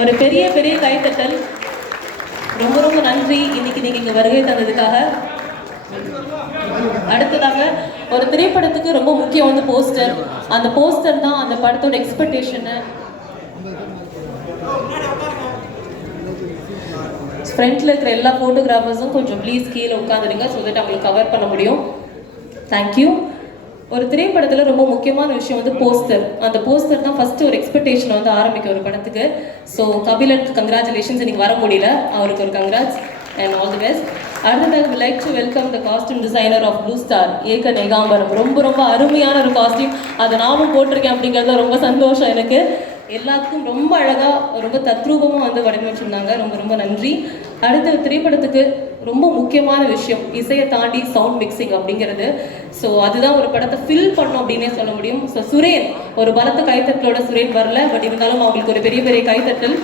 ஒரு பெரிய பெரிய கைத்தட்டல். ரொம்ப ரொம்ப நன்றி இன்னைக்கு நீங்க இங்க வருகை தந்ததுக்காக. அடுத்ததாக ஒரு திரைப்படத்துக்கு ரொம்ப முக்கியம் வந்து போஸ்டர். அந்த போஸ்டர் தான் அந்த படத்தோட எக்ஸ்பெக்டேஷன். ஃப்ரண்ட்ல இருக்கிற எல்லா ஃபோட்டோகிராஃபர்ஸும் கொஞ்சம் ப்ளீஸ் கீழே உட்காந்துடுங்க, ஸோ தட் அவங்களுக்கு கவர் பண்ண முடியும். தேங்க்யூ. ஒரு திரைப்படத்தில் ரொம்ப முக்கியமான விஷயம் வந்து போஸ்டர். அந்த போஸ்டர் தான் ஃபர்ஸ்ட் ஒரு எக்ஸ்பெக்டேஷனை வந்து ஆரம்பிக்கும் ஒரு படத்துக்கு. ஸோ கபிலனுக்கு கங்க்ராச்சுலேஷன்ஸ், இன்னைக்கு வர முடியல, அவருக்கு ஒரு congrats and all the best. அடுத்ததாக like to welcome the costume designer of Blue Star ஏக ஏகாம்பரம். ரொம்ப ரொம்ப அருமையான ஒரு காஸ்டியூம், அதை நானும் போட்டிருக்கேன் அப்படிங்கிறது ரொம்ப சந்தோஷம் எனக்கு. எல்லாத்துக்கும் ரொம்ப அழகாக ரொம்ப தத்ரூபமாக வந்து வடிவமைச்சிருந்தாங்க. ரொம்ப ரொம்ப நன்றி. அடுத்த திரைப்படத்துக்கு ரொம்ப முக்கியமான விஷயம் இசையை தாண்டி சவுண்ட் மிக்சிங் அப்படிங்கிறது. ஸோ அதுதான் ஒரு படத்தை ஃபில் பண்ணும் அப்படின்னே சொல்ல முடியும். ஸோ சுரேன் ஒரு பலத்த கைத்தட்டலோட சுரேன் வரல, பட் இருந்தாலும் அவங்களுக்கு ஒரு பெரிய பெரிய கைத்தட்டல்.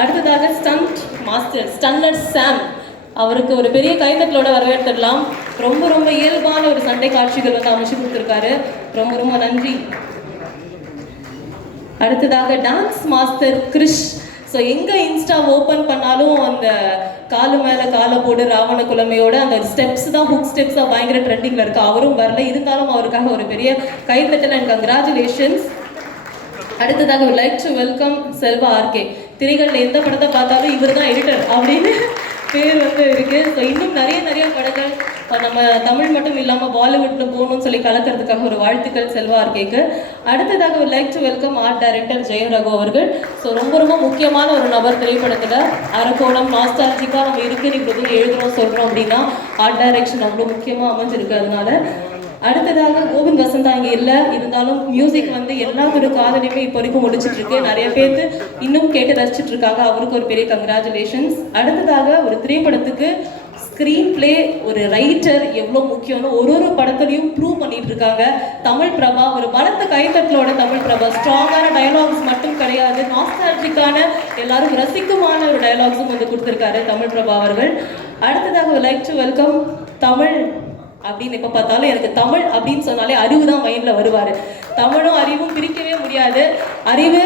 அடுத்ததாக ஸ்டண்ட் மாஸ்டர் ஸ்டன்னர் சாம், அவருக்கு ஒரு பெரிய கைத்தட்டலோட வரவேற்றுடலாம். ரொம்ப ரொம்ப இயல்பான ஒரு சண்டை காட்சிகள் வந்து அமைச்சு கொடுத்துருக்காரு. ரொம்ப ரொம்ப நன்றி. அடுத்ததாக டான்ஸ் மாஸ்டர் கிரிஷ். ஸோ எங்கே இன்ஸ்டா ஓப்பன் பண்ணாலும் அந்த காலு மேலே காலை போடு ராவண குலமையோட அந்த ஸ்டெப்ஸ் தான் ஹுக் ஸ்டெப்ஸாக பயங்கர ட்ரெண்டிங்கில் இருக்கு. அவரும் வரல, இருந்தாலும் அவருக்காக ஒரு பெரிய கைத்தட்டல் அண்ட் கங்க்ராச்சுலேஷன்ஸ். அடுத்ததாக like to welcome Selva RK. திரைகளில் எந்த படத்தை பார்த்தாலும் இவர் தான் எடிட்டர் அப்படின்னு பேர் வந்து இருக்கு. ஸோ இன்னும் நிறைய படங்கள் நம்ம தமிழ் மட்டும் இல்லாமல் பாலிவுட்டில் போகணும்னு சொல்லி கலக்கிறதுக்காக ஒரு வாழ்த்துக்கள் செல்வா ஆர்கேக்கு. அடுத்ததாக like to welcome art director Jayam Raghu அவர்கள். ஸோ ரொம்ப ரொம்ப முக்கியமான ஒரு நபர் திரைப்படத்தில். அரக்கோணம் நாஸ்டாலஜிக்காக நம்ம இருக்கு இப்படி எழுதுறோம் சொல்கிறோம் அப்படின்னா ஆர்ட் டைரக்ஷன் அவ்வளோ முக்கியமாக அமைஞ்சிருக்கு. அதனால அடுத்ததாக கோவிந்த் வசந்தா இங்கே இல்லை, இருந்தாலும் மியூசிக் வந்து எல்லாத்தோட காதலையுமே இப்போ வரைக்கும் முடிச்சுட்டு இருக்கு. நிறைய பேருக்கு இன்னும் கேட்டு ரசிச்சுட்டு இருக்காங்க, அவருக்கு ஒரு பெரிய கங்க்ராச்சுலேஷன்ஸ். அடுத்ததாக ஒரு திரைப்படத்துக்கு ஸ்க்ரீன் பிளே ஒரு ரைட்டர் எவ்வளோ முக்கியம்னு ஒரு படத்துலையும் ப்ரூவ் பண்ணிட்டு இருக்காங்க. தமிழ் பிரபா ஒரு பலத்த கைத்தட்டலோட தமிழ் பிரபா ஸ்ட்ராங்கான டயலாக்ஸ் மட்டும் கிடையாது, நாஸ்டாலஜிக்கான எல்லாரும் ரசிக்குமான ஒரு டயலாக்ஸும் வந்து கொடுத்துருக்காரு தமிழ் பிரபா அவர்கள். அடுத்ததாக லைக் டு வெல்கம் தமிழ் அப்படின்னு எப்போ பார்த்தாலும் எனக்கு தமிழ் அப்படின்னு சொன்னாலே அறிவு தான் மைண்டில் வருவார். தமிழும் அறிவும் பிரிக்கவே முடியாது. அறிவு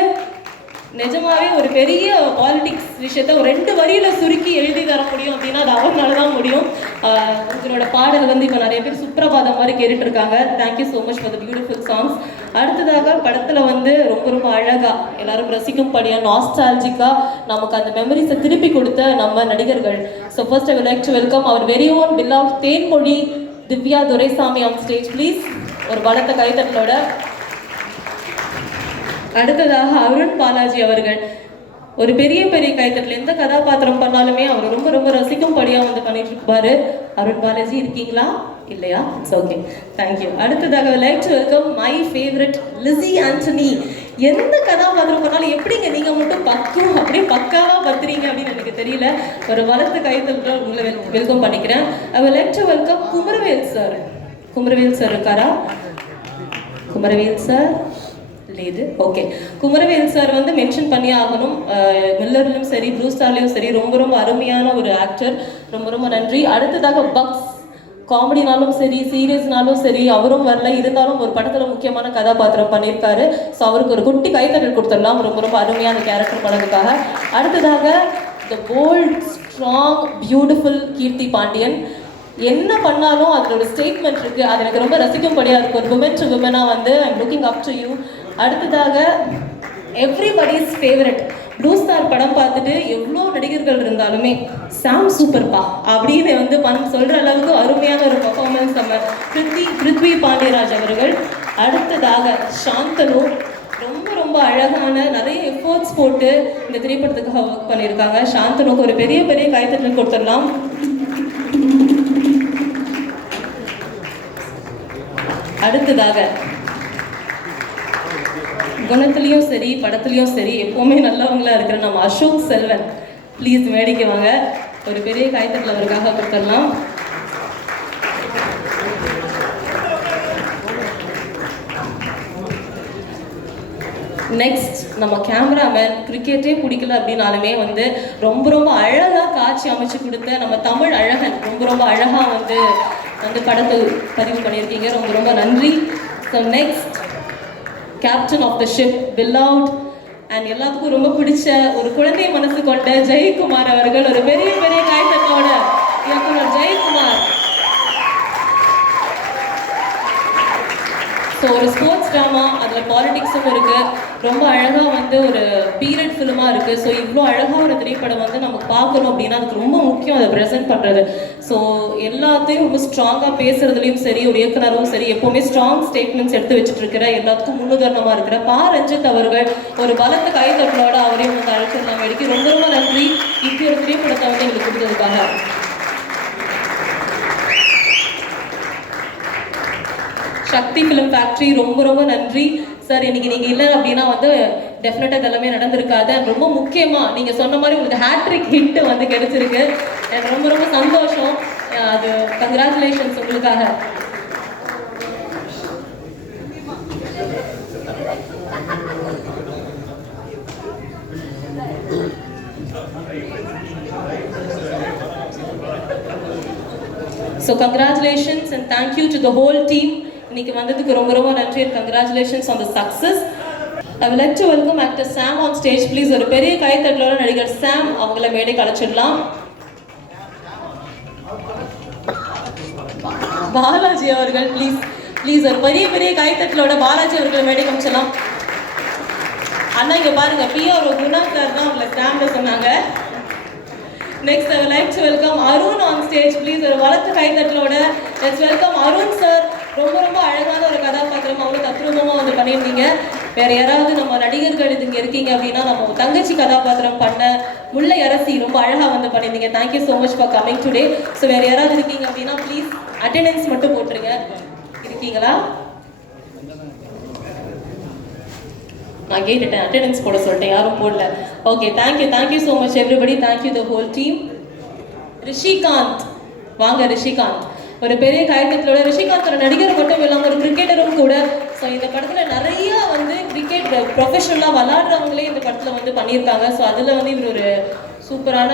நிஜமாவே ஒரு பெரிய பாலிடிக்ஸ் விஷயத்த ஒரு 2 வரியில் சுருக்கி எழுதி தர முடியும் அப்படின்னா அது அவர்னால தான் முடியும். உங்களோட பாடல் வந்து இப்போ நிறைய பேர் சுப்ரபாதம் மாதிரி கேட்டுட்டு இருக்காங்க. Thank you so much for the beautiful songs. அடுத்ததாக படத்தில் வந்து ரொம்ப ரொம்ப அழகாக எல்லாரும் ரசிக்கும்படியாக நாஸ்டாலஜிக்காக நமக்கு அந்த மெமரிஸை திருப்பி கொடுத்த நம்ம நடிகர்கள். So first I would like to welcome அவர் very own beloved Thenmozhi Divya Duraisamy on stage please, ஒரு பலத்த கைத்தட்டலோட. அடுத்ததாக அருண் பாலாஜி அவர்கள் ஒரு பெரிய பெரிய கைத்தட்டல். எந்த கதாபாத்திரம் பண்ணாலுமே அவர் ரொம்ப ரொம்ப ரசிக்கும்படியாக வந்து பண்ணிட்டு இருப்பாரு. அருண் பாலாஜி இருக்கீங்களா? இல்லையா? It's okay, thank you. அடுத்ததாக like to welcome my favourite Lissy Antony. எந்த கதாபாத்திரம் பண்ணாலும் எப்படிங்க நீங்கள் மட்டும் அப்படியே பக்காவாக பத்துறீங்க அப்படின்னு எனக்கு தெரியல. ஒரு வளர்த்த கைத்தட்டல் உங்களை வெல்கம் பண்ணிக்கிறேன். I like to welcome Kumaravel sir. Kumaravel sir இருக்காரா? குமரவேல் சார் இது ஓகே. குமரவேல் சார் வந்து மென்ஷன் பண்ணி ஆகணும். மில்லர்லையும் சரி ப்ளூ ஸ்டார்லையும் சரி ரொம்ப ரொம்ப அருமையான ஒரு ஆக்டர். ரொம்ப ரொம்ப நன்றி. அடுத்ததாக பக்ஸ், காமெடினாலும் சரி சீரியஸ்னாலும் சரி அவரும் வரல, இருந்தாலும் ஒரு படத்தில் முக்கியமான கதாபாத்திரம் பண்ணியிருக்காரு. ஸோ அவருக்கு ஒரு குட்டி கைத்தட்டல் கொடுத்துடலாம், ரொம்ப ரொம்ப அருமையான கேரக்டர் பண்ணதுக்காக. அடுத்ததாக த போல்ட் ஸ்ட்ராங் பியூட்டிஃபுல் கீர்த்தி பாண்டியன். என்ன பண்ணாலும் அதில் ஒரு ஸ்டேட்மெண்ட் இருக்குது, அது எனக்கு ரொம்ப ரசிக்கும்படியாக இருக்குது. ஒரு விமன் டு விமனாக வந்து I am looking up to you. அடுத்ததாக எவ்ரிபடிஸ் ஃபேவரட் ப்ளூ ஸ்டார் படம் பார்த்துட்டு எவ்வளோ நடிகர்கள் இருந்தாலுமே சாம் சூப்பர்ப்பா அப்படின்னு வந்து சொல்கிற அளவுக்கு அருமையான ஒரு பர்ஃபார்மன்ஸ் நம்ம பிருத்வி பாண்டியராஜ் அவர்கள். அடுத்ததாக சாந்தனு ரொம்ப ரொம்ப அழகான நிறைய எஃபோர்ட்ஸ் போட்டு இந்த திரைப்படத்துக்காக ஒர்க் பண்ணியிருக்காங்க. சாந்தனுக்கு ஒரு பெரிய பெரிய கைத்தட்டல் கொடுத்துடலாம். அடுத்ததாக குணத்துலேயும் சரி படத்துலையும் சரி எப்போவுமே நல்லவங்களா இருக்கிற நம்ம அசோக் செல்வன் ப்ளீஸ் மேடைக்கு வாங்க, ஒரு பெரிய கைத்தட்டல் அவருக்காக கொடுத்துடலாம். நெக்ஸ்ட் நம்ம கேமராமேன். கிரிக்கெட்டே பிடிக்கல அப்படின்னாலுமே வந்து ரொம்ப ரொம்ப அழகாக காட்சி அமைச்சு கொடுத்த நம்ம தமிழ் அழகன். ரொம்ப ரொம்ப அழகாக வந்து படத்தை பதிவு பண்ணியிருக்கீங்க, ரொம்ப ரொம்ப நன்றி. So next captain of the ship, beloved and எல்லாத்துக்கும் ரொம்ப பிடிச்ச ஒரு குழந்தை மனசு கொண்ட ஜெயக்குமார் அவர்கள், ஒரு பெரிய பெரிய கைத்தட்டோட இயக்குனர் ஜெயக்குமார். ஸோ ஒரு ஸ்போர்ட்ஸ் ட்ராமா, அதில் பாலிடிக்ஸும் இருக்குது, ரொம்ப அழகாக வந்து ஒரு பீரியட் ஃபிலிமாக இருக்குது. ஸோ இவ்வளோ அழகாக ஒரு திரைப்படம் வந்து நமக்கு பார்க்கணும் அப்படின்னா அதுக்கு ரொம்ப முக்கியம் அதை ப்ரெசென்ட் பண்ணுறது. ஸோ எல்லாத்தையும் ரொம்ப ஸ்ட்ராங்காக பேசுறதுலையும் சரி, ஒரு இயக்குனரும் சரி, எப்போவுமே ஸ்ட்ராங் ஸ்டேட்மெண்ட்ஸ் எடுத்து வச்சுட்டு இருக்கிற, எல்லாத்துக்கும் முன்னுதாரணமாக இருக்கிற ரஞ்சித் அவர்கள் ஒரு பலத்த கைத்தட்டலோட அவரையும் வந்து அழைச்சிருந்தாங்க. எடுக்க ரொம்ப ரொம்ப நன்றி இப்படி ஒரு திரைப்படத்தை வந்து எங்களுக்கு கொடுத்ததுக்காக. சக்தி ஃபிலிம் ஃபேக்ட்ரி ரொம்ப ரொம்ப நன்றி சார். இன்னைக்கு நீங்கள் இல்லை அப்படின்னா வந்து டெஃபினட்டாக இதெல்லாமே நடந்திருக்காது. ரொம்ப முக்கியமாக நீங்கள் சொன்ன மாதிரி உங்களுக்கு ஹேட்ரிக் ஹிட் வந்து கிடைச்சிருக்கு. எனக்கு ரொம்ப ரொம்ப சந்தோஷம். அது கங்க்ராச்சுலேஷன்ஸ் உங்களுக்காக. So congratulations and thank you to the whole team. இன்னைக்கு வந்ததுக்கு ரொம்ப ரொம்ப நன்றி. Congratulations on the success. I would like to welcome actor Sam on stage please. ஒரு பெரிய கைத்தட்டலோட நடிகர் சாம் அவங்கள மேடைக்கு அழைச்சிடலாம். பாலாஜி அவர்கள் ப்ளீஸ் ஒரு பெரிய பெரிய கைத்தட்டலோட பாலாஜி அவர்களை மேடைக்கு அழைச்சிடலாம். அண்ணா இங்க பாருங்க, பிஆர் குணா சார் தான் அவங்களை சாம்ல சொன்னாங்க. Next, I would like to welcome Arun on stage, please. ஒரு வளர்த்து கைத்தட்டலோட let's welcome Arun sir. ரொம்ப ரொம்ப அழகான ஒரு கதாபாத்திரம், அவ்வளோ தத்ரூபமாக வந்து பண்ணியிருந்தீங்க. வேற யாராவது நம்ம நடிகர்கள் இங்கே இருக்கீங்க அப்படின்னா, நம்ம தங்கச்சி கதாபாத்திரம் பண்ண முல்லை அரசி ரொம்ப அழகாக வந்து பண்ணியிருந்தீங்க. Thank you so much for coming today. So வேற யாராவது இருக்கீங்க அப்படின்னா ப்ளீஸ் அட்டெண்டன்ஸ் மட்டும் போட்டுருங்க. இருக்கீங்களா? நான் கேட்டுட்டேன், அட்டெண்டன்ஸ் போட சொல்லிட்டேன், யாரும் போடல. Okay, thank you so much everybody. Thank you the whole team. Rishikanth வாங்க. ரிஷிகாந்த் ஒரு பெரிய கைத்தட்டலோட. ரிஷிகாந்த் ஒரு நடிகர் மட்டும் இல்லாமல் ஒரு கிரிக்கெட்டரும் கூட. ஸோ இந்த படத்தில் நிறைய வந்து கிரிக்கெட் ப்ரொஃபஷனலாக விளாடுறவங்களே இந்த படத்தில் வந்து பண்ணியிருக்காங்க. ஸோ அதில் வந்து இவர் ஒரு சூப்பரான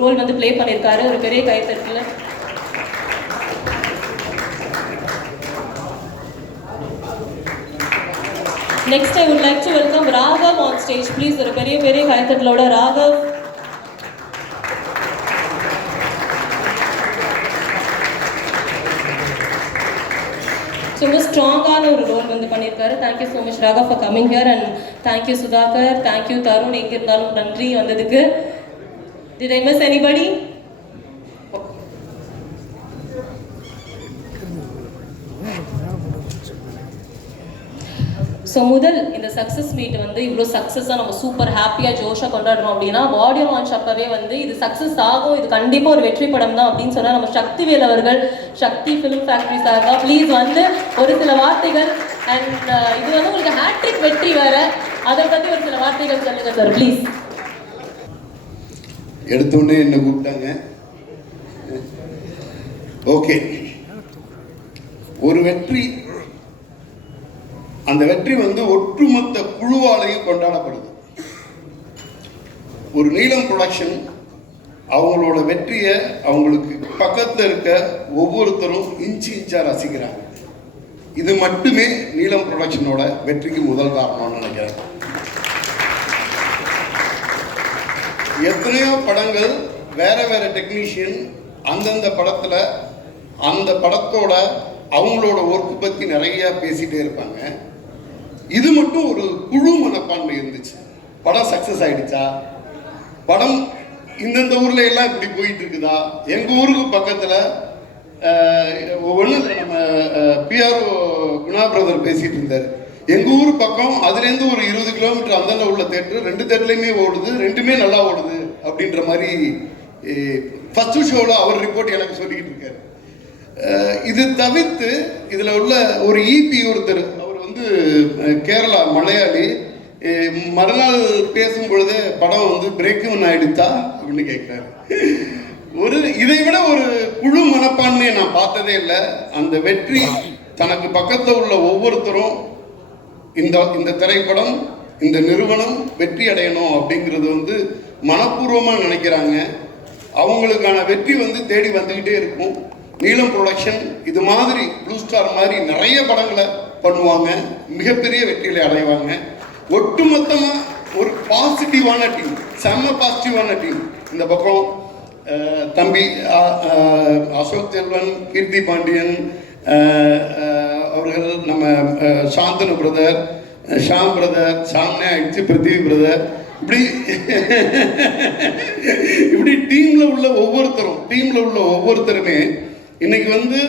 ரோல் வந்து ப்ளே பண்ணியிருக்காரு. ஒரு பெரிய கைத்தட்டல. Next, I would like to welcome Raghav on stage, please. ஒரு பெரிய பெரிய கைத்தட்டலோட ராகவ். ரொம்ப ஸ்ட்ராங்கான ஒரு ரோல் வந்து பண்ணியிருக்காரு. Thank you so much Raghav for coming here and thank you Sudhakar, thank you Tarun. எங்கே இருந்தாலும் நன்றி வந்ததுக்கு. Did I miss anybody? So முதல் இந்த சக்ஸஸ் மீட் வந்து இவ்வளோ சக்ஸஸாக நம்ம சூப்பர் ஹாப்பியாக ஜோஷாக கொண்டாடுறோம் அப்படின்னா, ஆடியோ லான்ச் அப்பவே வந்து இது சக்ஸஸ் ஆகும், இது கண்டிப்பாக ஒரு வெற்றி படம் தான் அப்படின்னு சொன்னால் நம்ம சக்திவேல் அவர்கள், சக்தி ஃபிலிம் ஃபேக்ட்ரி சார்பா ப்ளீஸ் வந்து ஒரு சில வார்த்தைகள். அண்ட் இது வந்து உங்களுக்கு ஹேட்ரிக் வெற்றி வேற, அதை பற்றி ஒரு சில வார்த்தைகள் சொல்லுங்க சார் ப்ளீஸ். எடுத்தோடனே என்ன கூப்பிட்டாங்க. ஓகே, ஒரு வெற்றி, அந்த வெற்றி வந்து ஒட்டுமொத்த குழுவாலையும் கொண்டாடப்படுது. ஒரு நீலம் ப்ரொடக்ஷன் அவங்களோட வெற்றியை அவங்களுக்கு பக்கத்தில் இருக்க ஒவ்வொருத்தரும் இன்ச்சா ரசிக்கிறாங்க. இது மட்டுமே நீலம் ப்ரொடக்ஷனோட வெற்றிக்கு முதல் காரணம்னு நினைக்கிறேன். எத்தனையோ படங்கள் வேற வேற டெக்னீஷியன் அந்தந்த படத்தில் அந்த படத்தோட அவங்களோட ஒர்க்கு பற்றி நிறைய பேசிகிட்டே இருப்பாங்க. இது மட்டும் ஒரு குழு மனப்பான்மை இருந்துச்சு. படம் சக்ஸஸ் ஆகிடுச்சா, படம் இந்தந்த ஊரில் எல்லாம் இப்படி போயிட்டு இருக்குதா, எங்கள் ஊருக்கு பக்கத்தில் ஒன்று நம்ம பிஆர்ஓ குணா பிரதர் பேசிகிட்டு இருந்தார். எங்கள் ஊர் பக்கம் அதுலேருந்து ஒரு 20 கிலோமீட்டர் அந்தாண்ட உள்ள தேட்டர், 2 தேட்டர்லையுமே ஓடுது, 2மே நல்லா ஓடுது அப்படின்ற மாதிரி ஃபஸ்ட்டு ஷோவில் அவர் ரிப்போர்ட் எனக்கு சொல்லிக்கிட்டு இருக்காரு. இது தவிர்த்து இதில் உள்ள ஒரு இபி ஒருத்தர், அவர் வந்து கேரளா மலையாளி, மறுநாள் பேசும் பொழுதே படம் வந்து பிரேக் ஆயிடுச்சா அப்படின்னு கேட்குறாரு. இதை விட ஒரு குழு மனப்பான்மையை நான் பார்த்ததே இல்லை. அந்த வெற்றி தனக்கு பக்கத்தில் உள்ள ஒவ்வொருத்தரும் இந்த திரைப்படம், இந்த நிறுவனம் வெற்றி அடையணும் அப்படிங்கிறது வந்து மனப்பூர்வமாக நினைக்கிறாங்க. அவங்களுக்கான வெற்றி வந்து தேடி வந்துக்கிட்டே இருக்கும். நீலம் ப்ரொடக்ஷன் இது மாதிரி ப்ளூ ஸ்டார் மாதிரி நிறைய படங்களை பண்ணுவாங்க, மிகப்பெரிய வெற்றிகளை அடைவாங்க. ஒட்டுமொத்தமாக ஒரு பாசிட்டிவான டீம், செம்ம பாசிட்டிவான டீம். இந்த பக்கம் தம்பி அசோக் செல்வன், கீர்த்தி பாண்டியன் அவர்கள், நம்ம சாந்தனு பிரதர், ஷாம் பிரதர், ஷாம்னே ஆயிடுச்சு, பிருத்திவி பிரதர், இப்படி டீம்ல உள்ள ஒவ்வொருத்தருமே இன்னைக்கு வந்து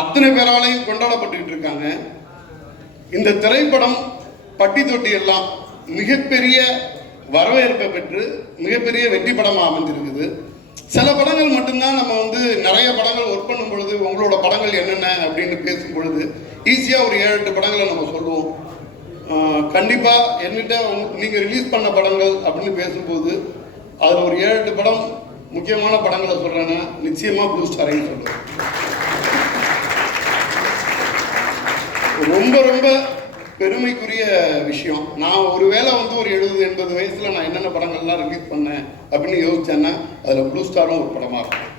அத்தனை பேராலையும் கொண்டாடப்பட்டுக்கிட்டு இருக்காங்க. இந்த திரைப்படம் பட்டி தொட்டி எல்லாம் மிகப்பெரிய வரவேற்பை பெற்று மிகப்பெரிய வெற்றி படமாக அமைஞ்சிருக்குது. சில படங்கள் மட்டும்தான் நம்ம வந்து நிறைய படங்கள் ஒர்க் பண்ணும் பொழுது உங்களோட படங்கள் என்னென்ன அப்படின்னு பேசும் பொழுது ஈஸியாக ஒரு 7-8 படங்களை நம்ம சொல்லுவோம். கண்டிப்பாக என்கிட்ட நீங்கள் ரிலீஸ் பண்ண படங்கள் அப்படின்னு பேசும்போது அதில் ஒரு 7-8 படம் முக்கியமான படங்களை சொல்கிறேன்னா நிச்சயமாக ப்ளூ ஸ்டாரையும் சொல்லுவேன். ரொம்ப ரொம்ப பெருமைக்குரிய விஷயம். நான் ஒருவேளை வந்து ஒரு 70-80 வயசில் நான் என்னென்ன படங்கள்லாம் ரிலீஸ் பண்ணேன் அப்படின்னு யோசிச்சேன்னா அதில் ப்ளூ ஸ்டாரும் ஒரு படமாக இருக்கும்.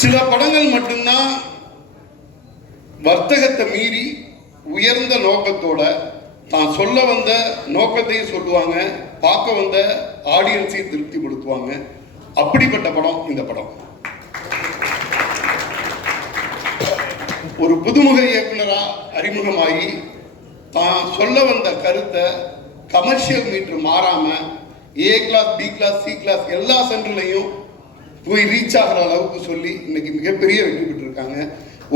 சில படங்கள் மட்டும்தான் வர்த்தகத்தை மீறி உயர்ந்த நோக்கத்தோட தான் சொல்ல வந்த நோக்கத்தையும் சொல்லுவாங்க, பார்க்க வந்த ஆடியன்ஸையும் திருப்திப்படுத்துவாங்க. அப்படிப்பட்ட படம் இந்த படம். ஒரு புதுமுக இயக்குனராக அறிமுகமாகி தான் சொல்ல வந்த கருத்தை கமர்ஷியல் மீட்டர் மாறாமல் A class, B class, C class எல்லா சென்டர்லையும் போய் ரீச் ஆகிற அளவுக்கு சொல்லி இன்னைக்கு மிகப்பெரிய வெற்றி பெற்றிருக்காங்க.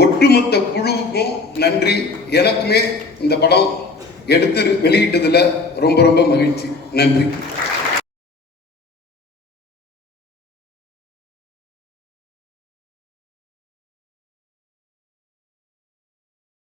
ஒட்டுமொத்த குழுவுக்கும் நன்றி. எனக்குமே இந்த படம் எடுத்து வெளியிட்டதில் ரொம்ப ரொம்ப மகிழ்ச்சி. நன்றி.